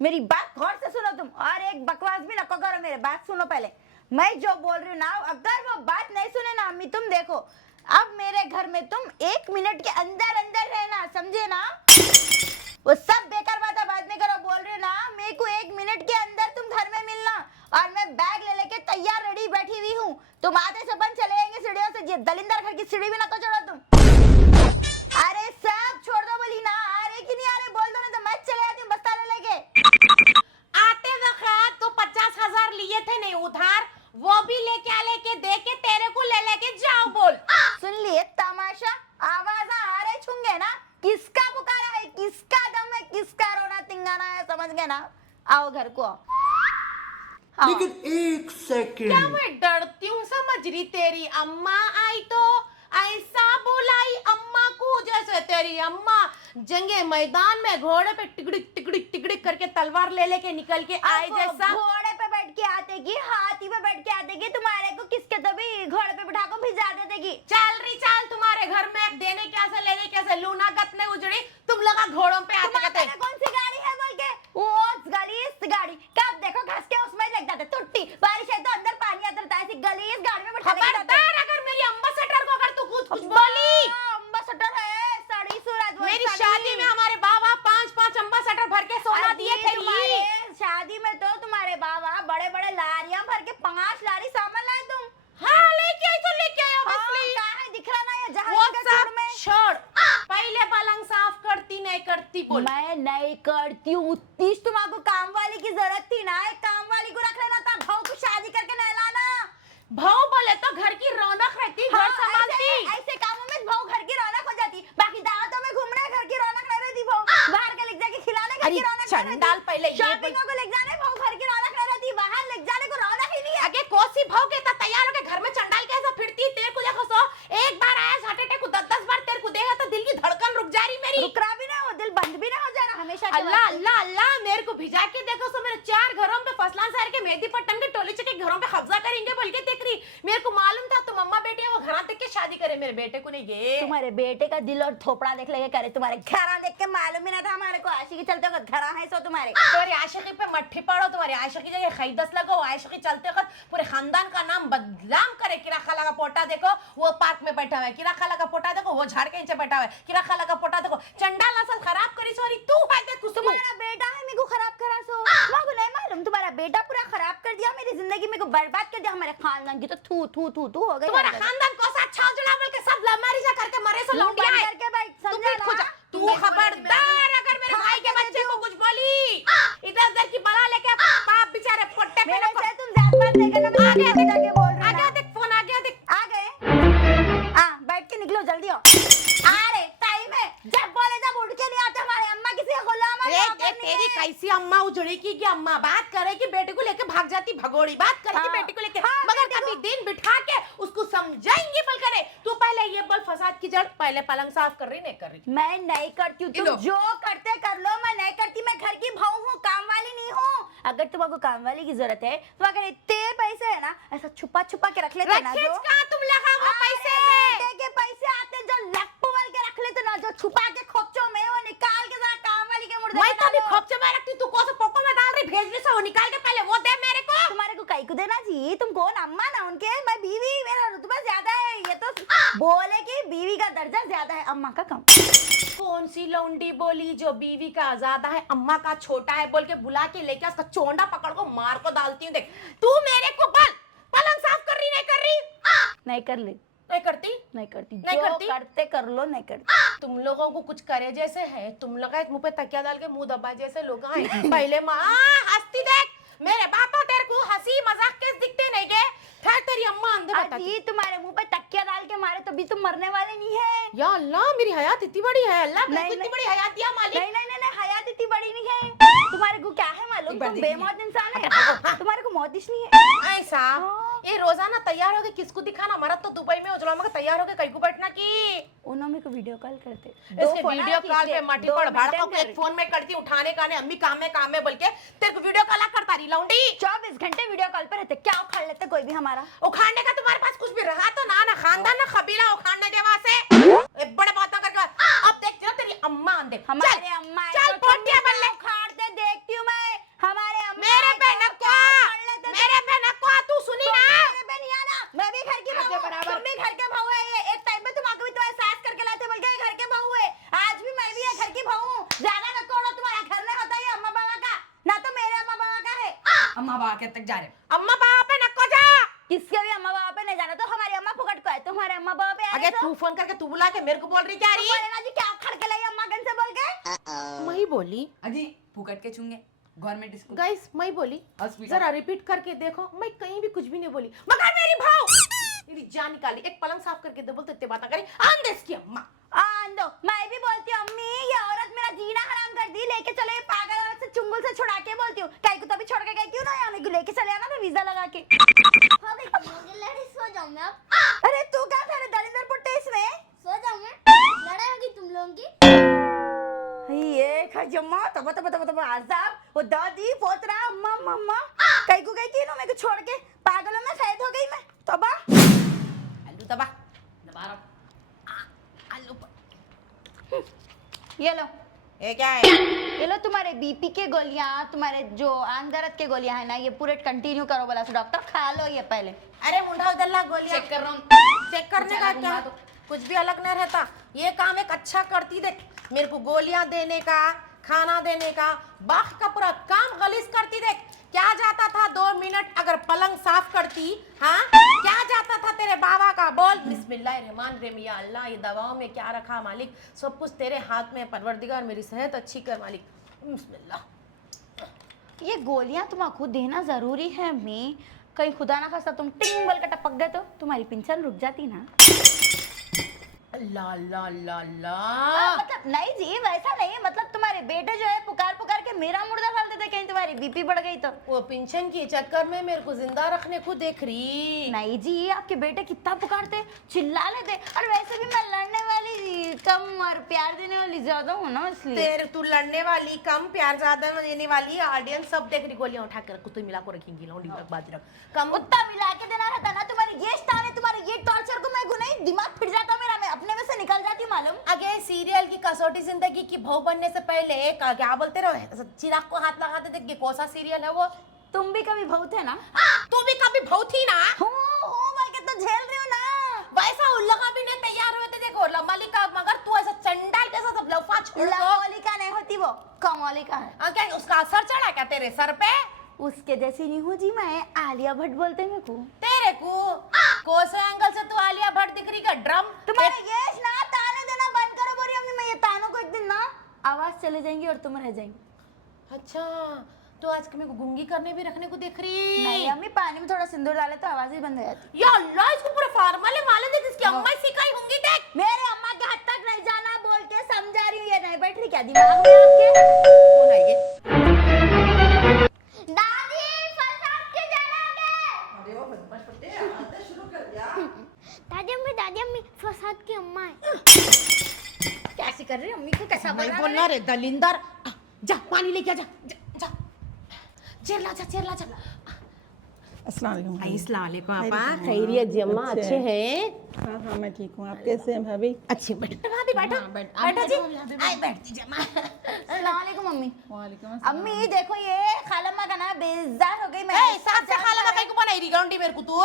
मेरी बात गौर से सुनो तुम, और एक बकवास भी नको करो, मेरे बात सुनो पहले। मैं जो बोल रही हूँ ना, अगर वो बात नहीं सुने ना अम्मी, तुम देखो अब मेरे घर में तुम 1 मिनट के अंदर अंदर रहना, समझे ना? वो सब बेकार बातें बाद में करो, बोल रही हूँ ना, मेरे को 1 मिनट के अंदर तुम घर में मिलना, और मैं बैग ले लेके तैयार रेडी बैठी हुई हूँ। तुम आधे से बन चले जाएंगे सीढ़ियों से, ये दलिंदर घर की सीढ़ी भी ना तो चढ़ो तुम। अरे सब छोड़ दो, बोली ना आ रहे कि नहीं आ रहे बोल दो, नहीं तो मैं चले जाती हूँ बस्ता ले लेके। आते वक्त तो 50,000 लिए थे नहीं उधार, वो भी लेके दे के तेरे को ले लेके जाओ बोल। सुन लिए तमाशा, आवाज आ रहे छूंगे ना, किसका पुकारा है, किसका दम है, किसका रोना तिंगाना है, समझ गए ना? आओ घर को आओ। लेकिन एक क्या सेकंड, मैं डरती हूँ समझ रही, तेरी अम्मा आई तो ऐसा बुलाई अम्मा को जैसे तेरी अम्मा जंगे मैदान में घोड़े पे टिकड़िक टिकड़िक टिकड़िक करके तलवार ले लेके निकल के आए जैसा। घोड़े पे बैठ के आते की, हाथी पे बैठ के आते की, तुम्हारे को किसके तो भी घोड़े पे बिठा को भिजा देते की। चल रही चाल तुम्हारे घर में देने कैसे लेने कैसे लूना गत ने उजड़ी, तुम लगा घोड़ों पे आते तुम्हारे कहते पास कौन सी गाड़ी है बोल के, वो गली इस गाड़ी कब देखो घस के उसमें लग जाते, टुट्टी बारिश है तो अंदर पानी आता रहता है, ऐसी गली इस गाड़ी में बिठा के जाते। खबरदार अगर मेरी अम्बासडर को अगर तू कुछ बोली। अम्बासडर है सड़ी सूरत, मेरी शादी में हमारे बाबा 5-5 अम्बासडर भर के सोना दिए थे। तुम्हारे शादी में तो तुम्हारे बाबा बड़े बड़े लारियां भर के 5 लारी सामान लाए तुम। हाँ लेके आई तो लेके आया ऑब्वियसली। कहाँ है दिख रहा ना ये जहाज वो के सब चूड़ में। छोड़, पहले पलंग साफ करती नहीं करती बोल। मैं नहीं करती हूँ, तीस तुम्हारे काम वाली की जरूरत थी ना, एक काम वाली को रख लेना था, भाव को शादी करके नहलाना। भाव बोले तो घर की रौनक रहती, घर संभालती। ऐसे कामों में भाव घर की रौनक हो जाती, बाकी दावतों में घूमने घर की रौनक नहीं रहती, भाव बाहर के ले जाके खिलाने घर की रौनक नहीं रहती। चंडाल पहले ये शॉपिंग को ले जाने भाव घर की रौनक नहीं रहती, बाहर ले जाने को रौनक ही नहीं है। आगे कोसी भाव के तैयार होके घर में चंडाल कैसा फिरती, तेरे को देखो सो एक बार आया हार्ट अटैक को 10-10 बार तेरे को देगा तो दिल की धड़कन रुक जा रही मेरी। रुक रहा भी ना हो, दिल बंद भी ना हो जा रहा हमेशा के अल्लाह वास्ते। अल्लाह अल्लाह मेरे को भिजा के देखो सो मेरे 4 घरों पे फसलान शहर के मेहदी पट्टन के टोली के घरों पे कब्जा करेंगे बोल के देख रही। मेरे को मालूम था तुम अम्मा बेटी वो घर देख के शादी करे, मेरे बेटे को नहीं ये। तुम्हारे बेटे का दिल और थोपड़ा देख लेके करे, तुम्हारे घरा देख के मालूम ही ना था हमारे को आशिकी चलते वक्त घरा है सो तुम्हारे। तुम्हारी आशिकी पे मट्ठी पड़ो, तुम्हारी आशिकी जगह खैदस लगो, आशिकी चलते वक्त पूरे खानदान का नाम बदनाम करे। किरा खाला का पोटा देखो वो पार्क में बैठा हुआ है, किरा खाला का पोटा देखो वो झाड़ के नीचे बैठा हुआ है, किरा खाला का पोटा देखो चंडाल असल खराब करी सॉरी तू है देख कुछ तुम्हारा बेटा है मेरे को खराब करा सो, मेरे को नहीं मालूम, तुम्हारा बेटा पूरा खराब कर दिया मेरी जिंदगी, मेरे को बर्बाद कर दिया, हमारे खानदान की तो थू थू थू थू हो गई। तुम्हारा खानदान को साथ छावजना बोल के सब लमारी जा करके मरे सो लौंडिया है करके भाई तू समझा पीठ खोजा। ना? तू खबरदार अगर मेरे भाई के बच्चे को कुछ बोली इधर उधर की बला लेके बाप बेचारे पोट्टे पे मेरे से तुम जात पात नहीं करना, मैं आगे आगे जाके बोल रही आगे हूँ। देख फोन आ गया देख। आ गए हाँ, बैठ के निकलो जल्दी आओ। अरे टाइम है, जब बोले जब उठ के नहीं आते, हमारे अम्मा किसी का गुलाम है, नौकर नहीं तेरी है। कैसी अम्मा उजड़ी की अम्मा बात करे कि बेटे को लेके भाग जाती भगोड़ी, बात करे कि हाँ, बेटे को लेके हाँ, मगर बेटे कभी को- दिन बिठा के उसको समझाएंगे बोल करे। तू पहले ये बोल फसाद की जड़ पहले पलंग साफ कर रही नहीं कर रही। मैं नहीं करती हूँ, तुम जो करते कर लो, मैं नहीं करती, मैं घर की बहू हूँ, काम वाली नहीं हूँ। अगर तुमको काम वाली की जरूरत है तो अगर इतने पैसे है ना, ऐसा छुपा छुपा के रख लेते ना, रखेज जो कहाँ तुम लगा वो पैसे में? बेटे के पैसे आते जो लप्पू वाल के रख लेते ना, जो छुपा के खोपचों में, वो निकाल के जरा काम वाली के मुर्दे मैं में तो भी डालो। खोपचे में रखती, तू कौन सा पोको में डाल रही भेज रही सो निकाल के पहले वो दे मेरे को। तुम्हारे को कई को देना चाहिए, तुम कौन अम्मा ना उनके, मैं बीवी, मेरा रुतबा ज्यादा है, ये तो बोले कि बीवी का दर्जा ज्यादा है, अम्मा का कम। कौन सी लौंडी बोली जो बीवी का ज्यादा है अम्मा का छोटा है बोल के बुला के लेके उसका चोंडा पकड़ को मार को डालती हूँ। देख तू मेरे को बोल पलंग साफ कर रही नहीं कर रही? नहीं कर ले, नहीं करती नहीं करती, नहीं जो करती? करते कर लो, नहीं करती। तुम लोगों को कुछ करे जैसे है, तुम लोग मुंह पे तकिया डाल के मुंह दबा जैसे लोग हैं। पहले माँ हंसती देख मेरे बापा तेरे को हंसी मजाक के दिखते नहीं गए थे, तेरी अम्मा अंधे बताती। अजी तुम्हारे मुंह पे तकिया डाल के मारे तो भी तुम मरने वाले नहीं है। या अल्लाह मेरी हयात इतनी बड़ी है, अल्लाह मेरे को नहीं, इतनी बड़ी हयात दिया मालिक। नहीं नहीं नहीं नहीं, हयात इतनी बड़ी नहीं है। तुम्हारे को क्या है मालूम, एक बार तुम देखिए। बेमौत इंसान है, हाँ। तुम्हारे को मौत इस नहीं है। ऐसा हाँ। ये रोजाना तैयार होके किसको दिखाना, हमारा तो दुबई में उजला मगर तैयार होके कहीं को बैठना की उन्होंने को वीडियो कॉल करते, इसके वीडियो कॉल पे माटी पड़ भाड़ा को एक फोन में करती उठाने का ने अम्मी काम में बोल के तेरे को वीडियो कॉल करता रही लौंडी। 24 घंटे वीडियो कॉल पे रहते, क्या उखाड़ लेते कोई भी हमारा। उखाड़ने का तुम्हारे पास कुछ भी रहा तो ना खानदान ना कबीला उखाड़ने देवा से बड़े बातें करके अब देख तेरी अम्मा अंधे हमारे अम्मा चल पोटिया बन ले। उखाड़ते देखती हूँ मैं। अम्मा बाबा के तक जा रहे, अम्मा बाबा पे नको जा। किसके भी अम्मा बाबा पे नहीं जाना, तो हमारी अम्मा फुकट को है, तुम्हारे अम्मा बाबा पे अगे तू फोन करके तू बुला के मेरे को बोल रही क्या रही? ना जी क्या खड़के लाई अम्मा गन से बोल के। मैं ही बोली अजी फुकट के चुंगे गवर्नमेंट स्कूल। गाइस, मैं बोली Hospital. जरा रिपीट करके देखो, मैं कहीं भी कुछ भी नहीं बोली, मगर मेरी भाव मेरी जान निकाली, एक पलंग साफ करके दे बोलते इतने बातें करी आंदेस की अम्मा। आंदो मैं भी बोलती हूँ अम्मी ये औरत मेरा जीना हराम कर दी, लेके चले ये पागल औरत से चुंगल से छुड़ा के बोलती हूँ, काई को तभी छोड़ के गई क्यों ना, यानी कि लेके चले आना था वीजा लगा के। सो जाऊं मैं अब। अरे तू क्या तेरे दलिंदर पुट्टे इसमें सो जाऊं मैं। लड़ाई होगी तुम लोगों की। ये खजम्मा तब तब तब तब आजाब वो दादी पोतरा अम्मा मम्मा कई को गई कि नो मेरे को छोड़ के पागलों में कैद हो गई मैं तबा। आलू तबा दोबारा आलू ये लो ये क्या है? ये लो तुम्हारे बीपी के गोलियां, तुम्हारे जो आंख दर्द के गोलियां है ना, ये पूरे कंटिन्यू करो बोला डॉक्टर, खा लो ये पहले। अरे मुंडा उदल्ला गोलियां चेक कर रहा हूँ। चेक करने का क्या, कुछ भी अलग नहीं रहता, ये काम एक अच्छा करती देख, मेरे को गोलियां देने का, खाना देने का, बाख का पूरा काम गलीज करती देख। क्या जाता था 2 मिनट अगर पलंग साफ करती, हाँ क्या जाता था तेरे बाबा का, बोल बिस्मिल्लाहिर्रहमानिर्रहीम, या अल्लाह ये दवाओं में क्या रखा मालिक, सब कुछ तेरे हाथ में, परवरदिगार मेरी सेहत अच्छी कर मालिक, बिस्मिल्लाह। ये गोलियां तुम्हारा देना जरूरी है अम्मी, कहीं खुदा ना खास्ता तुम टिंग बोल के टपक गए तो तुम्हारी पेंशन रुक जाती ना। अल्लाह अल्लाह अल्लाह अल्लाह। मतलब नहीं जी वैसा नहीं है, मतलब तुम्हारे बेटे जो है पुकार पुकार के मेरा मुर्दा डाल देते कहीं तुम्हारी बीपी बढ़ गई तो। वो पेंशन के चक्कर में मेरे को जिंदा रखने को देख रही। नहीं जी आपके बेटे कितना पुकारते चिल्ला लेते, और वैसे भी मैं लड़ने वाली कम और प्यार देने वाली ज्यादा हूँ ना इसलिए। तेरे तू लड़ने वाली कम, प्यार ज्यादा देने वाली, ऑडियंस सब देख रही, गोलियां उठा कर कुत्ते मिला को रखेंगी, लौंडी रख बात रख कम। उत्ता मिला के देना रहता ना, तुम्हारी ये स्टार है, तुम्हारे ये टॉर्चर को मैं गुनाही दिमाग फिर जाता मेरा, मैं अपने में से निकल जाती हूँ मालूम। आगे सीरियल की कसौटी जिंदगी की बहू बनने से पहले क्या बोलते रहो, चिराग को हाथ लगाते थे, कौन सा सीरियल है वो? तुम भी कभी बहुत है ना। तू भी कभी बहू थी ना। मैं कितना झेल रही हूँ ना। वैसा उल्लगा भी नहीं तैयार हुए थे, देखो लमालिका, मगर तू ऐसा चंडाल कैसा सब लफा छोड़ दो। लमोलिका नहीं होती वो कमोलिका है। क्या उसका असर चढ़ा क्या तेरे सर पे? उसके जैसी नहीं हूँ जी मैं, आलिया भट्ट बोलते हैं मेरे को। तेरे को कौन से एंगल से तू आलिया भट्ट दिख रही का ड्रम? तुम्हारे ये ना ताने देना बंद करो बोरी अम्मी, मैं ये तानों को एक दिन ना आवाज चले जाएंगी और तुम रह जाएंगी। अच्छा तो आज मेरे को गुंगी करने भी रखने को देख रही। नहीं अम्मी पानी में थोड़ा सिंदूर डाले तो आवाज ही बंद हो जाती। या अल्लाह इसको पूरा फार्मल माले देख, इसकी अम्मा ही सिखाई होंगी देख। मेरे अम्मा के हद तक नहीं जाना बोल के समझा रही हूँ, ये नहीं बैठ रही क्या दिमाग में आपके? कौन है ये? दादी फसाद के जलागे। अरे वो बदमाश पट्टे आते शुरू कर दिया। दादी अम्मी फसाद की अम्मा है। कैसे कर रही है अम्मी को, कैसा नहीं बोल बोलना रे दलिंदर, जा पानी लेके आ, जा जा चेर ला जा। अस्सलाम वालेकुम। अस्सलाम वालेकुम आपा, खैरियत जी अम्मा, अच्छे हैं? हाँ हाँ मैं ठीक हूँ, आप कैसे हैं भाभी? अच्छी बैठो भाभी, बैठो बैठो जी, आई बैठ दीजिए अम्मा। अस्सलाम वालेकुम अम्मी। वालेकुम अम्मी देखो ये खालम्मा का ना बेइज्जत हो गई मैं। ए साथ से खाला मकई को बनाई रही गंडी मेरे को तू।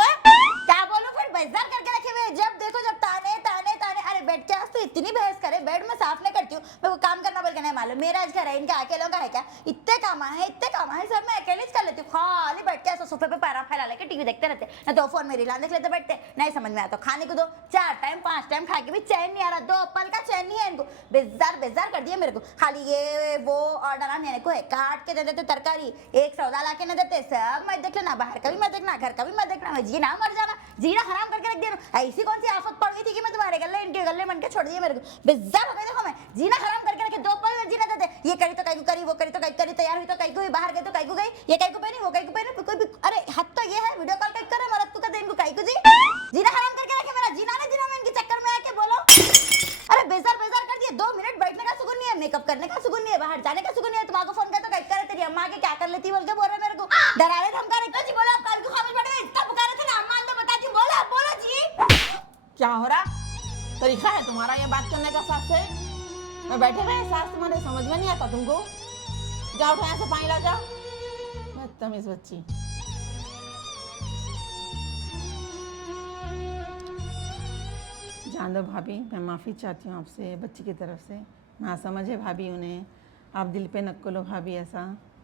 क्या बोलूं फिर बेइज्जत करके रखे हुए, जब देखो जब ताने ताने ताने। अरे बेड के वास्ते इतनी बहस करे, बेड में साफ नहीं करती हूँ मैं, वो काम करना बोल के नहीं मालूम, मेरा आज घर है इनका अकेलों का है क्या? इतने काम है सब मैं अकेले कर लेती हूँ, खाली बैठ के ऐसा सोफे पे पैरा फैला लेके टीवी देखते रहते, ना तो फोन में रीलां देख लेते बैठते, नहीं समझ में आता खाने को दो 4 टाइम 5 टाइम खा के भी चैन नहीं आ रहा, 2 पल का चैन नहीं है इनको, बेजार कर दिया मेरे को। खाली ये वो ऑर्डर आने को है, काट के दे देते तरकारी, एक सौदा ला के नहीं देते, सब मत देख लेना, बाहर का भी मत देखना, घर का भी मत देखना, मैं जीना मर जाना, जीना हराम करके रख दिया। ऐसी कौन सी आफत पड़ गई थी कि मैं तुम्हारे गले इनके गले मन के छोड़ दिया मेरे को, बेजार हो गई। देखो मैं जीना हराम करके रखे, 2 पल में जीना देते, ये करी तो कहीं को करी, वो करी तो कहीं करी, तैयार हुई तो कहीं को, बाहर गई तो कहीं को गई, ये कहीं को पहनी वो कहीं को पहनी, कोई भी अरे हद तो ये है वीडियो कॉल करे मरद को इनको कहीं को जी, जीना हराम करके रखे मेरा, जीना नहीं जीना मैं इनके चक्कर में आके बोलो। अरे बेजार कर दिए, 2 मिनट बैठने का सुकून नहीं है, मेकअप करने का सुकून नहीं है, बाहर जाने का सुकून नहीं है, तुम्हारा फोन कर तो कहीं करे, तेरी अम्मा के क्या कर लेती बोल के बोल रहे मेरे को, डरा रहे धमका रहे जी। बोलो आप कल को खामोश बैठे, इतना पुकारे थे ना अम्मा, अंदर बताती हूँ, बोलो जी। क्या हो रहा? तरीका है तुम्हारा ये बात करने का सास से? मैं बैठे रहे सास तुम्हारे समझ में नहीं आता तुमको? जाओ उठो यहाँ से, पानी ला जाओ, बदतमीज बच्ची। जान दो भाभी, मैं माफ़ी चाहती हूँ आपसे बच्ची की तरफ से, ना समझे भाभी उन्हें, आप दिल पे नक्को लो भाभी ऐसा।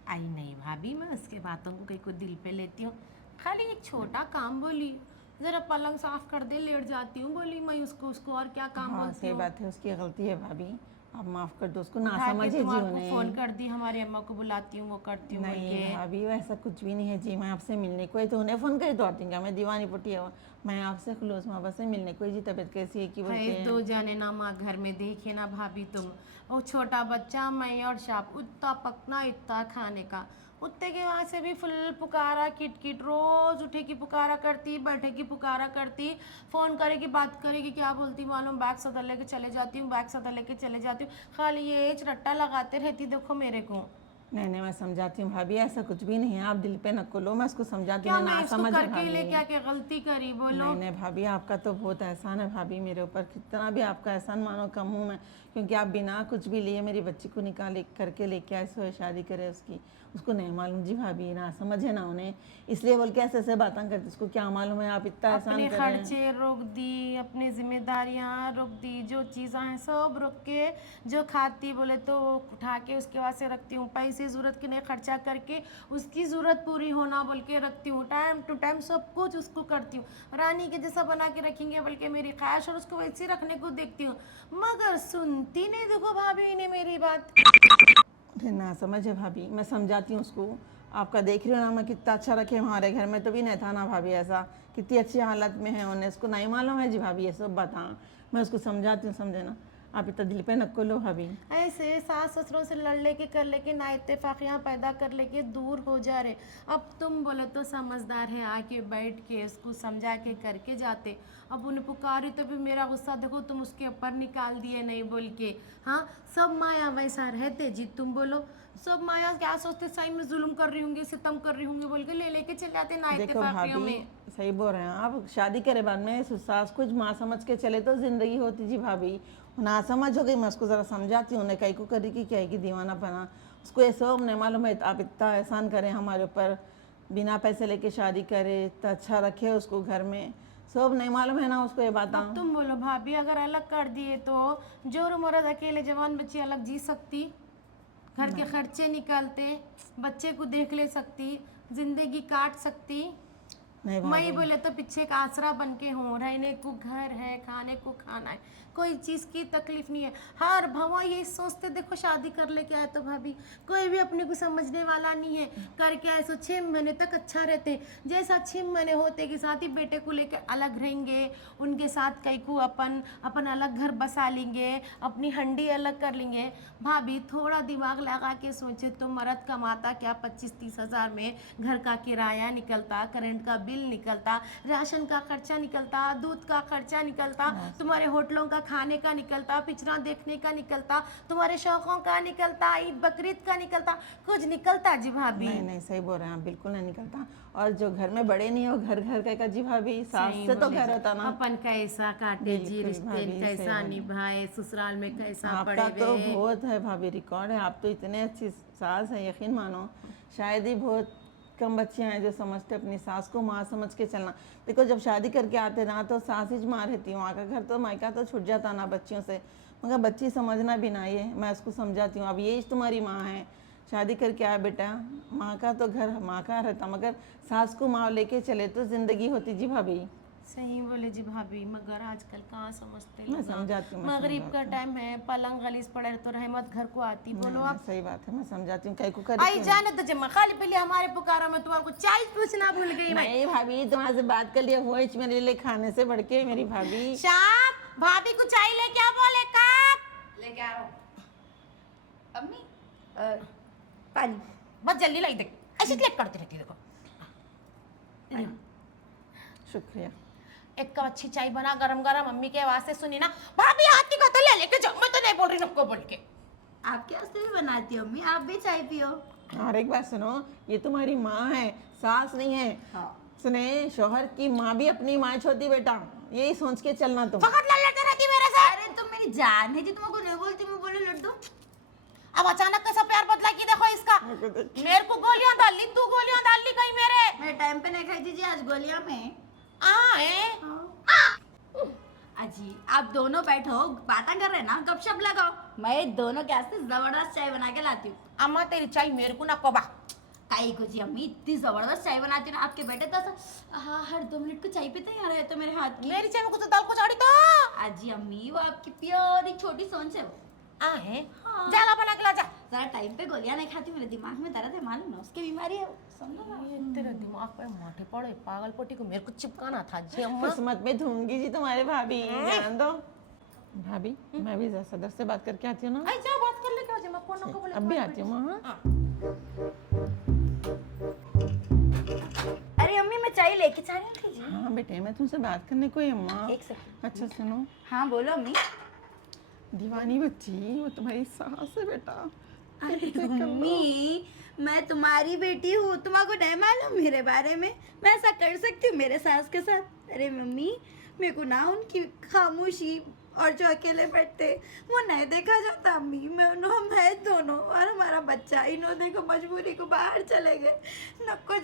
आई नहीं भाभी, मैं उसके बातों को कहीं को दिल पे लेती हूँ। खाली एक छोटा काम बोली, जरा पलंग साफ कर दे, लेट जाती हूँ, बोली मैं उसको और क्या काम हाँ बोलती सही हूँ। बात है, उसकी गलती है भाभी, आप माफ कर दो उसको, ना उठा के समझे जी तुम्हारे को उन्हें। फोन कर दी, हमारी अम्मा को बुलाती हूँ, वो करती हूँ बोल नहीं के। भाभी वैसा कुछ भी नहीं है जी, मैं आपसे मिलने को है तो उन्हें फ़ोन करी तो आती क्या, मैं दीवानी पुटी है, मैं आपसे खुलूस मोहब्बत से मिलने को जी, तबीयत कैसी है कि बोलते है हैं। दो जाने ना माँ घर में देखे ना भाभी तुम, वो छोटा बच्चा मैं और शाप, उतना पकना इतना खाने का, उतने के वहाँ से भी फुल पुकारा किट किट, रोज उठे की पुकारा करती, बैठे की पुकारा करती, फोन करेगी बात करेगी, क्या बोलती मालूम, बैग सदर लेके चले जाती हूँ, बैग सदर लेके चले जाती हूँ, खाली ये रट्टा लगाते रहती देखो मेरे को। नहीं मैं समझाती हूँ भाभी, ऐसा कुछ भी नहीं है, आप दिल पे न को लो, मैं उसको समझाती क्या हूँ, मैं ना इसको समझ है करके ले भाभी। क्या क्या गलती करी बोलो। नहीं भाभी, आपका तो बहुत एहसान है भाभी मेरे ऊपर, कितना भी आपका एहसान मानो कम हूँ मैं, क्योंकि आप बिना कुछ भी लिए मेरी बच्ची को निकाल करके लेके आए, सो शादी करे उसकी, उसको नहीं मालूम जी भाभी, ना समझे ना उन्हें, इसलिए बोल के ऐसे ऐसे बातें करती, उसको क्या मालूम है आप इतना एहसान अपने करें। खर्चे रोक दी, अपनी जिम्मेदारियां रोक दी, जो चीज़ें हैं सब रोक के, जो खाती बोले तो उठा के उसके वास्ते रखती हूँ, पैसे ज़रूरत के नहीं खर्चा करके उसकी ज़रूरत पूरी होना बोल के रखती हूँ, टाइम टू टाइम सब कुछ उसको करती हूँ, रानी के जैसा बना के रखेंगे बल्कि मेरी ख्वाहिश, और उसको वैसे रखने को देखती हूँ, मगर सुनती नहीं देखो भाभी ने मेरी बात। अरे ना समझे भाभी, मैं समझाती हूँ उसको, आपका देख रही हो ना मैं कितना अच्छा रखे, हमारे घर में तो भी नहीं था ना भाभी ऐसा, कितनी अच्छी हालत में है, उन्हें उसको नहीं मालूम है जी भाभी ये सब बात, हाँ मैं उसको समझाती हूँ, समझे ना, आप इतना दिल पे नक्को लो भाभी। ऐसे सास ससुरों से लड़ लेके कर लेके ना इत्तेफाकियाँ पैदा कर लेके दूर हो जा रहे। अब तुम बोले तो समझदार है, आके बैठ के उसको समझा के करके जाते। अब उन्हें पुकारी तो भी मेरा गुस्सा देखो तुम उसके ऊपर निकाल दिए नहीं बोल के। हाँ, सब माया वैसा रहते जी, तुम बोलो सब माया क्या सोचते, सही में जुल्म कर रही होंगी, सितम कर रही होंगी बोल के ले लेके चले जाते ना देखो इत्तेफाकियों भाभी में। सही बोल रहे हैं आप, शादी करे बाद में सास कुछ माँ समझ के चले तो जिंदगी होती जी भाभी, ना समझ हो गई, मैं उसको ज़रा समझाती हूँ, उन्हें कहीं को करी कि क्या है कि दीवाना बना, उसको ये सब नहीं मालूम है, आप इतना एहसान करें हमारे ऊपर, बिना पैसे लेके शादी करे, इतना अच्छा रखे उसको घर में, सब नहीं मालूम है ना उसको ये बात। अब तुम बोलो भाभी, अगर अलग कर दिए तो जोर मर्द अकेले जवान बच्ची अलग जी सकती, घर के खर्चे निकालते, बच्चे को देख ले सकती, जिंदगी काट सकती। नहीं मैं भाभी बोले तो पीछे का आसरा बन के हूँ, रहने को घर है, खाने को खाना है, कोई चीज़ की तकलीफ नहीं है। हर भवा यही सोचते देखो शादी कर ले क्या है, तो भाभी कोई भी अपने को समझने वाला नहीं है, करके ऐसा 6 महीने तक अच्छा रहते, जैसा 6 महीने होते कि साथ ही बेटे को लेकर अलग रहेंगे, उनके साथ कई को अपन अपन अलग घर बसा लेंगे, अपनी हंडी अलग कर लेंगे। भाभी थोड़ा दिमाग लगा के सोचे तो मर्द कमाता क्या 25-30 हज़ार में घर का किराया निकलता, करंट का बिल निकलता, राशन का खर्चा निकलता, दूध का खर्चा निकलता, तुम्हारे होटलों का खाने का निकलता, पिक्चर देखने का निकलता, तुम्हारे शौकों का निकलता, ईद बकरीद का निकलता, कुछ निकलता जी भाभी। नहीं सही बोल रहे हैं आप, बिल्कुल नहीं निकलता, और जो घर में बड़े नहीं हो घर घर का जी भाभी, सास सही से तो बोले घर जी। होता ना। अपन कैसा काटे जी बिल्कुल रिश्ते, भाभी, सही कैसा बोले। निभाए, ससुराल में कैसा पड़े आपका तो वे। बहुत है भाभी रिकॉर्ड है, आप तो इतने अच्छी सास है, यकीन मानो शायद ही बहुत कम बच्चे हैं जो समझते अपनी सास को माँ समझ के चलना। देखो जब शादी करके आते ना तो सास ही माँ रहती, वहाँ का घर तो मायका तो छूट जाता ना बच्चियों से, मगर बच्ची समझना भी ना, ये मैं उसको समझाती हूँ, अब ये तुम्हारी माँ है, शादी करके आया बेटा, माँ का तो घर माँ का रहता, मगर सास को माँ लेके चले तो जिंदगी होती जी भाभी। सही बोले जी भाभी, मगर आजकल कहाँ समझते मैं लोग। समझाती हूँ, मैं मगरिब का समझाती टाइम है, पलंग गलीस पड़े तो रहमत घर को आती, बोलो नहीं, आप। सही बात है, मैं समझाती हूँ, कहीं को आई कर जाने तो जमा खाली पहले हमारे पुकारा में तुम्हारे को चाय पूछना भूल गई मैं। नहीं भाभी, तुम्हारे से बात कर लिया, वो मेरे लिए खाने से बढ़ के मेरी भाभी। शाम भाभी को चाय ले क्या बोले कब लेके आ रहा हूँ। अम्मी पानी बस जल्दी लाई देख, ऐसे लेट करती रहती देखो। शुक्रिया। एक कप अच्छी चाय बना गरम गरम, मम्मी के आवाज से सुनी ना, भाभी हाथ की तो ले लेके जाओ, मैं तो नहीं बोल रही सबको बोल के। आपके वास्ते भी बनाती हो अम्मी, आप भी चाय पियो। और एक बात सुनो, ये तुम्हारी माँ है, सास नहीं है। हाँ। सुने, शोहर की माँ भी अपनी माँ छोटी बेटा, यही सोच के चलना तुम। फकट लड़ लेते रहती मेरे से। अरे तुम मेरी जान है जी, तुमको नहीं बोलती, मैं बोले लड्डू। अब अचानक कैसा प्यार बदला की देखो इसका, मेरे को गोलियां डाल ली, तू गोलियां डाल ली कहीं मेरे। मैं टाइम पे नहीं खाई थी जी आज गोलियां में। अजी आप दोनों बैठो, बातें कर रहे ना, गपशप लगाओ, मैं दोनों के वास्ते जबरदस्त चाय बना के लाती हूँ। अम्मा तेरी चाय मेरे को ना कोबा। काई को जी अम्मी इतनी जबरदस्त चाय बनाती हूँ ना आपके बेटे तो हाँ हर 2 मिनट को चाय पीते हैं यार तो मेरे हाथ की मेरी चाय में कुछ दाल को चाड़ी तो आजी अम्मी वो आपकी प्योर एक छोटी सोच है वो आहे हाँ। जा ला बना के ला जा। जरा टाइम पे गोलियां नहीं खाती मेरे दिमाग में दर्द है मालूम ना उसकी बीमारी है वो समझो ना ये तेरे दिमाग पे माथे पड़े पागलपट्टी को मेरे को चिपकाना था जी अम्मा। किस्मत में धूंगी जी तुम्हारे भाभी, ध्यान दो भाभी। मैं भी सदर से बात करके आती हूँ ना, आई जा बात कर ले क्या मैं फोन को बोले अब भी आती हूँ। हाँ हाँ। अरे अम्मी मैं चाय लेके जा रही हूँ कीजिए। हाँ बेटे, मैं तुमसे बात करने को ही अम्मा। एक सेकंड। अच्छा सुनो, हाँ बोलो अम्मी। दीवानी बच्ची वो तुम्हारी सास है बेटा। अरे अम्मी मैं तुम्हारी बेटी हूँ, तुम्हारे को नहीं मालूम मेरे बारे में? मैं ऐसा कर सकती हूँ मेरे सास के साथ? अरे मम्मी मेरे को ना उनकी खामोशी और जो अकेले बैठते वो नहीं देखा जाता अम्मी। मैं हम है दोनों और हमारा बच्चा, इन्होंने को मजबूरी को बाहर चले गए। नक्को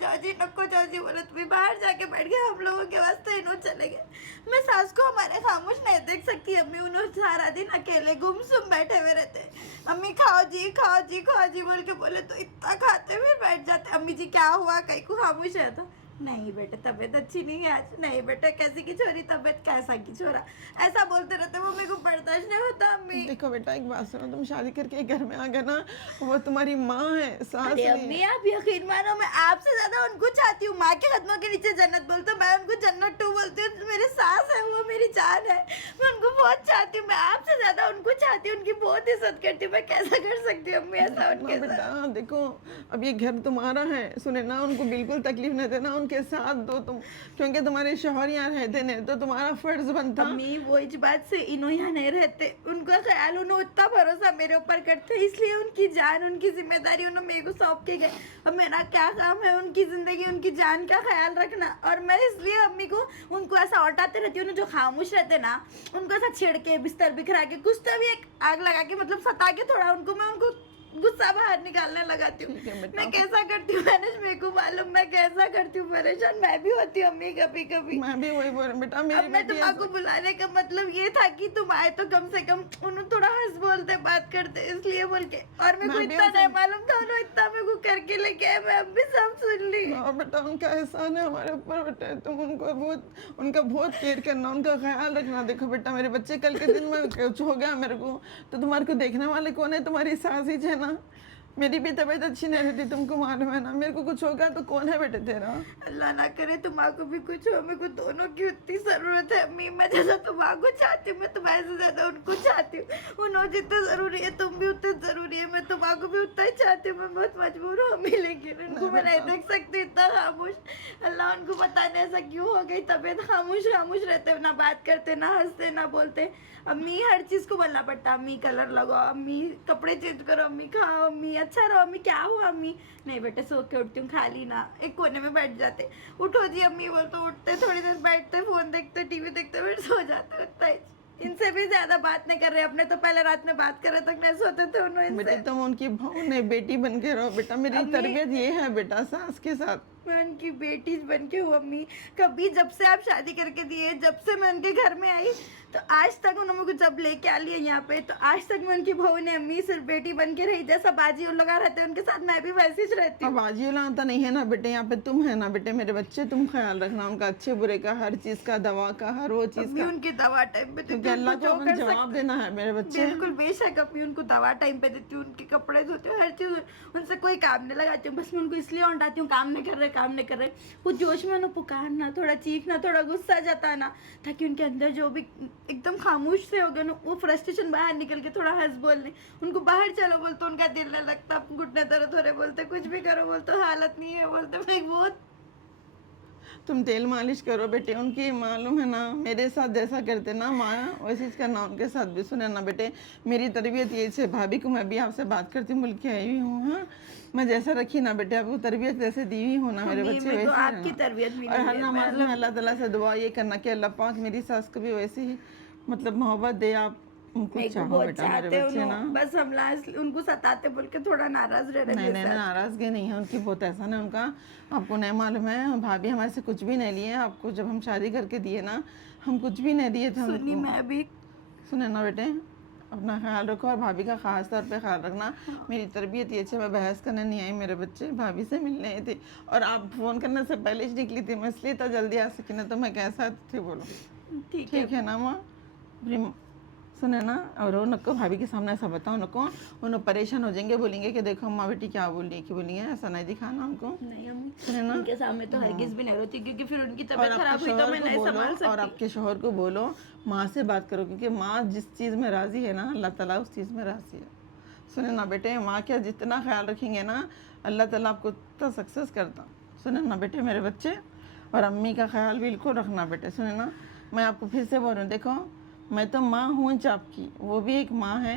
जाजी बोले तुम्हें बाहर जाके बैठ गए, हम लोगों के वास्ते इन्हों चले गए। मैं सास को हमारे खामोश नहीं देख सकती अम्मी, उन्होंने सारा दिन अकेले गुमसुम बैठे हुए रहते। अम्मी खाओ जी बोल के बोले तो इतना खाते हुए बैठ जाते। अम्मी जी क्या हुआ, कहीं को खामोश है तो नहीं बेटे तबीयत अच्छी नहीं है आज। नहीं बेटे कैसी की छोरी तबीयत, कैसा की छोरा, ऐसा बोलते रहते वो मेरे को बर्दाश्त नहीं होता अम्मी। देखो बेटा एक बात सुनो, तुम शादी करके घर में आ गए ना, वो तुम्हारी माँ है, सास अरे नहीं अम्मी है। आप यकीन मानो मैं आपसे ज्यादा उनको चाहती हूँ। माँ के कदमों के नीचे जन्नत बोलते हो, मैं उनको जन्नत 2 बोलती हूँ। मेरे सास है वो मेरी जान है, मैं उनको बहुत चाहती हूँ। मैं आपसे ज्यादा उनको चाहती हूँ, उनकी बहुत इज्जत करती हूँ। मैं कैसा कर सकती हूँ अम्मी ऐसा उनके साथ? बेटा देखो अब ये घर तुम्हारा है, सुने ना, उनको बिल्कुल तकलीफ नहीं देना, उनके साथ दो तुम, क्योंकि तुम्हारे शौहर यहाँ रहते नहीं तो तुम्हारा फर्ज बनता। अम्मी वो इस बात से इन्हों यहाँ नहीं रहते, उनका ख्याल उन्होंने उतना भरोसा मेरे ऊपर करते, इसलिए उनकी जान उनकी जिम्मेदारी उन्होंने मेरे को सौंप के गए। अब मेरा क्या काम है उनकी जिंदगी उनकी जान का ख्याल रखना। और मैं इसलिए अम्मी को उनको ऐसा औटाते रहती हूँ, जो खामोश रहते ना उनको ऐसा छेड़ के बिस्तर बिखरा के कुछ तो भी एक आग लगा के मतलब सता के थोड़ा उनको मैं उनको गुस्सा बाहर निकालने लगाती हूँ। मैं कैसा करती हूँ मैनेज, मेरे को मालूम मैं कैसा करती हूँ, परेशान मैं भी होती हूँ अम्मी कभी कभी। मैं भी वही बोल रही बेटा, अब मेरी मैं बेटी तुम्हारे बुलाने का मतलब ये था कि तुम आए तो कम से कम उन्होंने थोड़ा हंस बोलते बात करते इसलिए बोल के। और मेरे को मैं भी इतना उनसे- नहीं मालूम था उन्होंने इतना मेरे को करके लेके आए, मैं अब भी सब सुन ली। और बेटा उनका एहसान है हमारे ऊपर बेटा, तुम उनका बहुत केयर करना, उनका ख्याल रखना। देखो बेटा मेरे बच्चे कल के दिन में कुछ हो गया मेरे को तो तुम्हारे को देखने वाले कौन है? तुम्हारी सास ही है ना। मेरी भी तबीयत अच्छी नहीं रहती, तुमको मालूम है ना, मेरे को कुछ होगा तो कौन है बेटे तेरा? अल्लाह ना करे तुम्हारे भी कुछ हो, मेरे को दोनों की उतनी जरूरत है अम्मी। मैं जैसा तुम्हारे चाहती हूँ मैं तुम्हारे से ज्यादा उनको चाहती हूँ। उन्होंने जितने जरूरी है तुम भी उतने जरूरी है, मैं तुम्हारे भी उतना ही चाहती हूँ। मैं बहुत मजबूर हूँ अम्मी, लेकिन उनको मैं नहीं देख सकती इतना खामोश। अल्लाह उनको पता नहीं ऐसा क्यों हो गई तबीयत, खामोश रहते, ना बात करते ना हंसते ना बोलते। अम्मी हर चीज को बोलना पड़ता, अम्मी कलर लगाओ, अम्मी कपड़े चेंज करो, अम्मी खाओ, अम्मी अच्छा रहो, अम्मी क्या हुआ अम्मी? नहीं बेटे सो के उठती हूँ, खा ली ना, एक कोने में बैठ जाते। उठो जी अम्मी बोल तो उठते, थोड़ी देर बैठते, फोन देखते, टीवी देखते, फिर सो जाते। उतना ही, इनसे भी ज्यादा बात नहीं कर रहे। अपने तो पहले रात में बात करे तक नहीं सोते थे उन्होंने बेटे इनसे। तुम उनकी बहू ने बेटी बन के रहो बेटा, मेरी अम्मी- तरबियत ये है बेटा सास के साथ। मैं उनकी बेटी बन के हूँ अम्मी। कभी जब से आप शादी करके दिए, जब से मैं उनके घर में आई तो आज तक उन्होंने मुझे जब लेके आ लिया यहाँ पे तो आज तक मैं उनकी बहू ने अम्मी सिर्फ बेटी बन के रही। जैसा बाजी उन लोग रहते हैं उनके साथ मैं भी वैसे ही रहती हूँ। अब आजीला आता नहीं है ना बेटे, यहाँ पे तुम है ना बेटे, मेरे बच्चे तुम ख्याल रखना उनका, अच्छे बुरे का, हर चीज का, दवा का, हर वो चीज अम्मी का, उनकी दवा टाइम पे देती क्योंकि हूँ, अल्लाह उनको को जो अपन कर जवाब सकते- देना है मेरे बच्चे। बिल्कुल बेशक अम्मी उनको दवा टाइम पे देती हूँ, उनके कपड़े धोती हूँ, हर चीज उनसे कोई काम नहीं लगाती हूँ। बस मैं उनको इसलिए उठाती हूँ काम नहीं कर रहे। कुछ जोश में उन्हें पुकारना, थोड़ा चीखना, थोड़ा गुस्सा जताना, ताकि उनके अंदर जो भी एकदम खामोश से हो गए ना वो फ्रस्ट्रेशन बाहर निकल के थोड़ा हंस बोलने। उनको बाहर चलो बोलते उनका दिल नहीं लगता, घुटने दर्द हो रहे बोलते, कुछ भी करो बोलते हालत नहीं है बोलते। मैं बहुत तुम तेल मालिश करो बेटे उनकी, मालूम है ना मेरे साथ जैसा करते ना माँ वैसे करना उनके साथ भी। सुने ना बेटे मेरी तरबियत ये से, भाभी को मैं भी आपसे बात करती हूँ, बोल के आई हुई हूँ। हाँ मैं जैसा रखी ना बेटे आपको तरबियत जैसे दी हुई हूँ ना मेरे अम्मी, बच्चे मेरे को वैसे आपकी रहना। तरबियत मिली और हर है, नमाज में अल्लाह ताला से दुआ ये करना कि अल्लाह पाक मेरी सास को भी वैसे ही मतलब मोहब्बत दे, आप उनको मेरे को चाहो बहुत बेटा मेरे चाहते बच्चे ना। बस हम लास्ट उनको सताते बोल के थोड़ा नाराज रह रहे नहीं मेरे नहीं साथ। नाराजगी नहीं है उनकी, बहुत ऐसा नहीं उनका, आपको नहीं मालूम है भाभी हमारे से कुछ भी नहीं लिए, आपको जब हम शादी करके दिए ना हम कुछ भी नहीं दिए थे सुनी उनको। मैं भी सुने ना बेटे अपना ख्याल रखो और भाभी का खास तौर पे ख्याल रखना। मेरी तरबियत ये अच्छी, मैं बहस करने नहीं आई, मेरे बच्चे भाभी से मिलने आए थे और आप फ़ोन करने से पहले ही निकली थी, मैं इसलिए इतना जल्दी आ सकी, ना तो मैं कैसा थी बोलो। ठीक है ना माँ? सुने ना, और वो नको भाभी के सामने ऐसा बताओ नको, उन्हें परेशान हो जाएंगे, बोलेंगे कि देखो अम्मा बेटी क्या बोल रही है, कि बोलेंगे ऐसा नहीं दिखाना हमको। नहीं अम्मी, सुने ना, उनके सामने तो हरगिज भी नहीं रोती, क्योंकि फिर उनकी और तबीयत आपके खराब हुई तो शौहर मैं को नहीं बोलो, संभाल और सकती। आपके शौहर को बोलो माँ से बात करो, क्योंकि माँ जिस चीज़ में राज़ी है ना अल्लाह ताला उस चीज़ में राज़ी है। सुने ना बेटे, माँ क्या जितना ख्याल रखेंगे ना अल्लाह ताला आपको उतना सक्सेस करता। सुने ना बेटे मेरे बच्चे, और अम्मी का ख्याल बिल्कुल रखना बेटे। सुने ना, मैं आपको फिर से बोल रही हूँ, देखो मैं तो माँ हूँ आपकी, वो भी एक माँ है,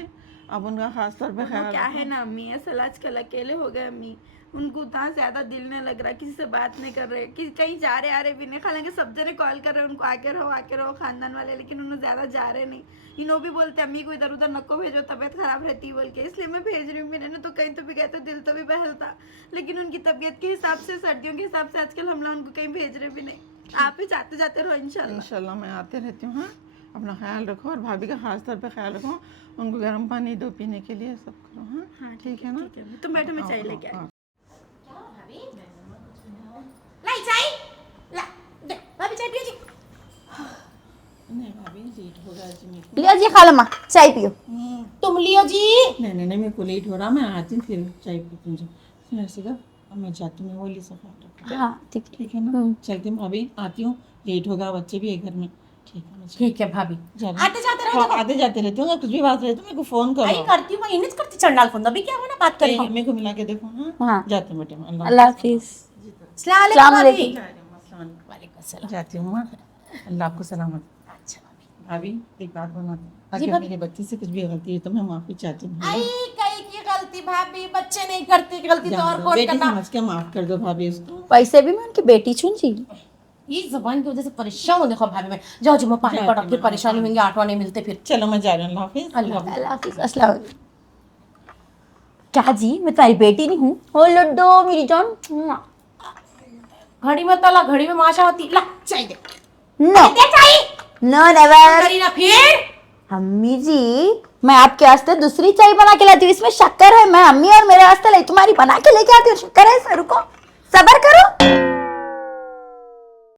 अब उनका खास तौर पे ख्याल क्या रखो। है ना अम्मी, असल आजकल अकेले हो गए अम्मी, उनको उतना ज्यादा दिल नहीं लग रहा, किसी से बात नहीं कर रहे, कि कहीं जा रहे आ रहे भी नहीं। हालांकि सब जने कॉल कर रहे हैं उनको, आके रहो खानदान वाले, लेकिन उन्हें ज्यादा जा रहे नहीं। इन्हों भी बोलते अम्मी को इधर उधर नको भेजो, तबीयत खराब रहती है बोल के, इसलिए मैं भेज रही हूँ। मैंने ना तो कहीं तो भी गए तो दिल तो भी बहलता, लेकिन उनकी तबीयत के हिसाब से, सर्दियों के हिसाब से आजकल हम लोग उनको कहीं भेज रहे भी नहीं। आप ही जाते जाते रहो इंशाल्लाह। इंशाल्लाह मैं आते रहती हूँ। हाँ, अपना ख्याल रखो और भाभी का खास तौर पे ख्याल रखो, उनको गर्म पानी दो पीने के लिए, सब करो। हाँ ठीक है ना? तुम बैठो, मैं चाय लेके आई। लाई चाय, ला दे भाभी चाय पियो जी। नहीं भाभी लेट हो गया जी मेरे को। लिया जी खाला माँ, चाय पियो। तुम लियो जी। नहीं मेरे को लेट हो रहा, मैं आती हूँ फिर चाय पीती हूँ। सुनो सीधा, अब मैं जाती हूँ, मैं वो ली सफा रखो। हाँ ठीक है ना? चलती हूँ भाभी, आती हूँ, लेट होगा, बच्चे भी है घर में। ठीक है मैं ठीक है भाभी, जा रही हूँ। आते जाते रहो। हाँ, आते जाते रहती हूँ, अगर कुछ भी बात रहे तो मेरे को फोन करो। आई करती हूँ मैं, इन्हें करती चंडाल फोन, अभी क्या हुआ ना बात करें। मेरे को मिला के देखो। हाँ हाँ। जाती हूँ बेटे मैं। अल्लाह हाफिज। अस्सलाम वालेकुम भाभी। वालेकुम सलाम। जाती हूँ माँ, अल्लाह आपको सलामत। अच्छा भाभी, भाभी एक बात बनाती, अगर मेरे बच्चे से कुछ भी गलती है तो मैं माफी चाहती हूँ। आई कहीं की गलती भाभी, बच्चे नहीं करते गलती तो और कौन बेटी करना। समझ के माफ कर दो भाभी उसको। वैसे भी मैं उनकी बेटी छून जी। ये जबान की वजह से परेशान हूँ। देखो भाभी मैं जाओ जी, मैं पानी पटक के परेशानी होंगी, आठवां नहीं मिलते फिर। चलो मैं जा रही हूँ, अल्लाह हाफिज। अल्लाह हाफिज। अस्सलाम वालेकुम। क्या जी, मैं तुम्हारी बेटी नहीं हूँ? ओ लड्डू मेरी जान। घड़ी में तला, घड़ी में माशा होती। ला चाय दे। नो दे चाय। No never. करी ना फिर। अम्मी जी, मैं आपके वास्ते दूसरी चाय बना के लाती हूँ, इसमें शक्कर है। मैं अम्मी और मेरे वास्ते लाई, तुम्हारी बना के लेके आती हूँ। शक्कर है इसमें, रुको सबर करो।